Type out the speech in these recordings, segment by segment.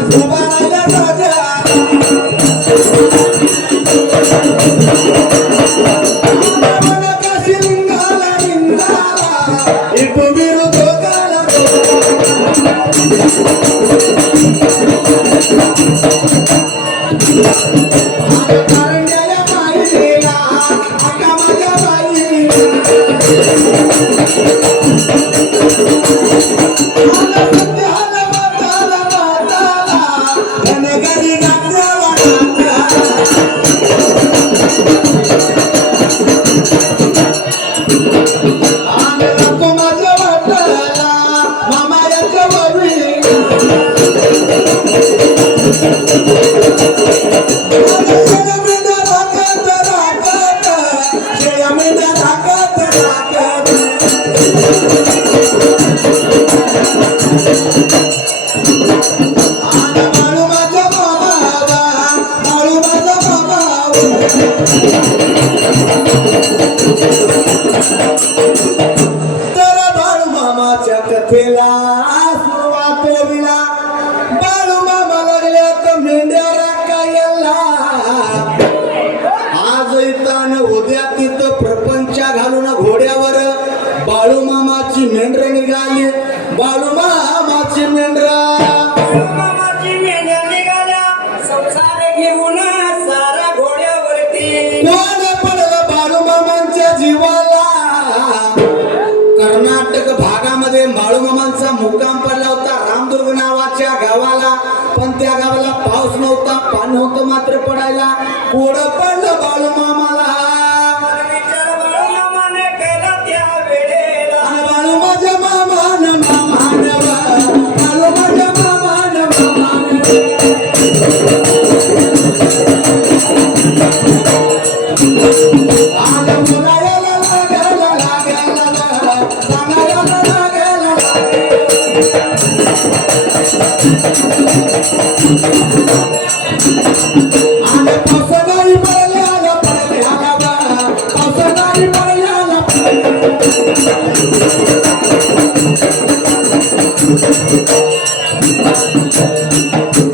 उभा राहिला राजा बाळूमामाची मेंढर निघाली बाळूमामाची मेंढर निघाल्या संसार घेऊन सारा घोड्यावरती कोण पडलं बाळूमामांच्या जीवाला कर्नाटक भागामध्ये बाळूमामांचा मुक्काम पडला होता रामदुर्ग नावाच्या गावाला पण त्या गावाला पाऊस नव्हता पाणी नव्हतं मात्र पडायला कोड पडलं बाळूमामाला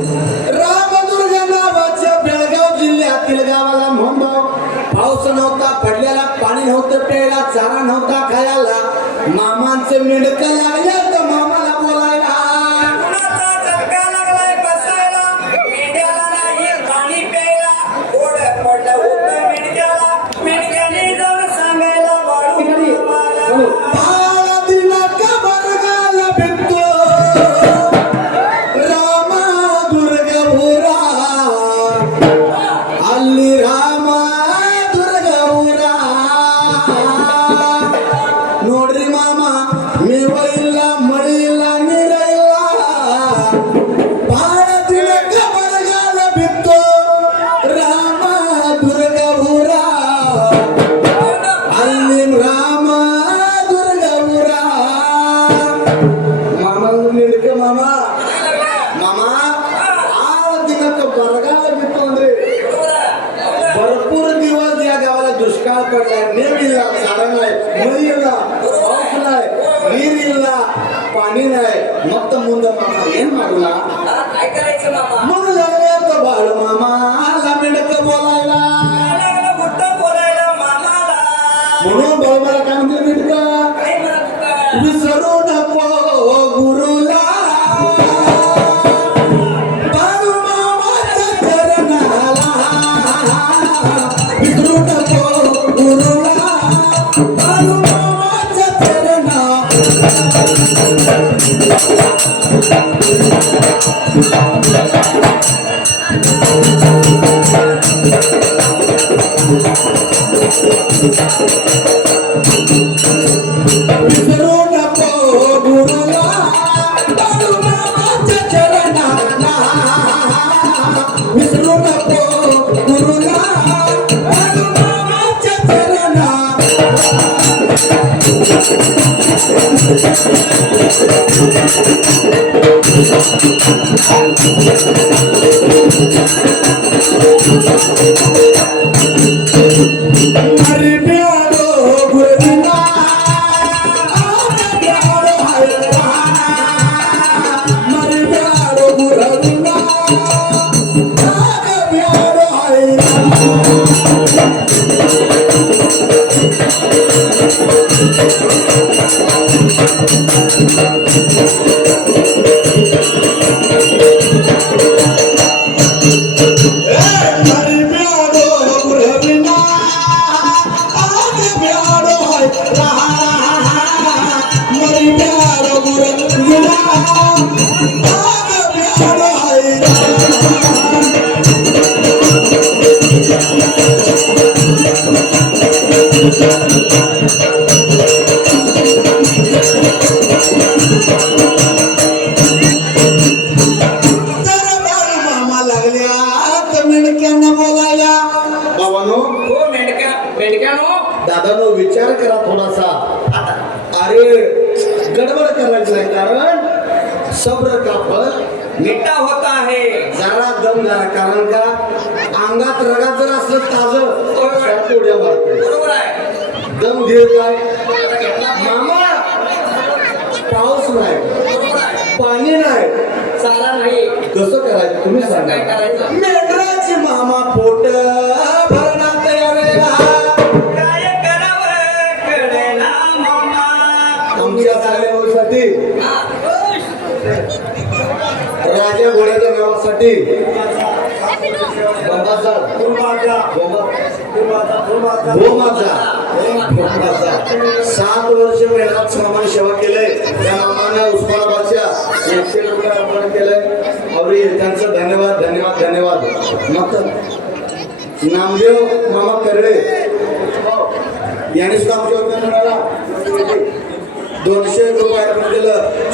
रामदुर्ग नावाच्या बेळगाव जिल्ह्यातील गावाला म्हणतो पाऊस नव्हता पडलेला पाणी नव्हतं प्यायला चारा नव्हता खायला मामांचे मेंढकं लागले तर मामाला बोलायला लागलाय बसायला मेंढ्याला नाही पाणी प्यायला गोड पडलं होतं मेंढ्याने जाऊन सांगायला ನೋಡ್ರಿ ಮಾಮ ಮೇವ ಇಲ್ಲ ಮಳಿ ಇಲ್ಲ ನೀರ ಇಲ್ಲ ಬಾಳ ದಿನಕ್ಕ ಬರಗಾಲ ಬಿತ್ತು ರಾಮ ದುರ್ಗ ಊರ ಅಲ್ಲಿ ರಾಮ ದುರ್ಗ ಊರ ಮಾಮ ನಿಡ್ಕ ಮಾಮ ಮಾಮ ಬಾಳ ದಿನಕ್ಕ ಬರಗಾಲ ಬಿತ್ತು ಅಂದ್ರೆ भरपूर दिवस या गावाला दुष्काळ पडलाय नेमिला झाडा नाही मळी ಇಲ್ಲ पाऊस नाही ನೀರ್ ಇಲ್ಲ पाणी नाही मग तर ಮುಂದೆ ಮಾಮ ಏನ್ ಮಾಡೋಣ काय करायचं मामा मग लागले तर बाळ मामाला मेंढक बोलायला मामाला म्हणून भाऊ मला काय म्हणते मेंढक काय म्हणत होता विसरू नको गुरुला विसरू नको गुरुला बाळूमामाच्या चरणा विसरू नको गुरुला बाळूमामाच्या चरणा विसरू नको गुरुला बाळूमामाच्या चरणा हरि प्यारो गुरुना प्यारो हरि मरि प्यारो गुरुना तयार करा थोडासा. अरे गडबड करायचं नाही, कारण सब्र का फल मिठा होता है. जरा दम जरा, कारण का अंगात रगात जर असलं ताज उड्या मारतोय. बरोबर आहे. दम घे काय मामा. पाऊस नाही, बरोबर आहे. पाणी नाही, चारा नाही. कसं करायचं तुम्ही सांगा. काय करायचं? मेंढराची मामा पोट भरणार तयार. काय करावं कळेना मामा. आमच्या जागेसाठी हा. राजा घोड्याच्या नावासाठी भोमाचा 7 वर्ष मेहनत मामाने सेवा केलंय. त्या मामाने उस्मानाबादच्या 100 रुपये अर्पण केलंय. और त्यांचं धन्यवाद धन्यवाद धन्यवाद. मग नामदेव मामा करडे यांनी सुद्धा आमच्या 200 रुपये अर्पण केलं.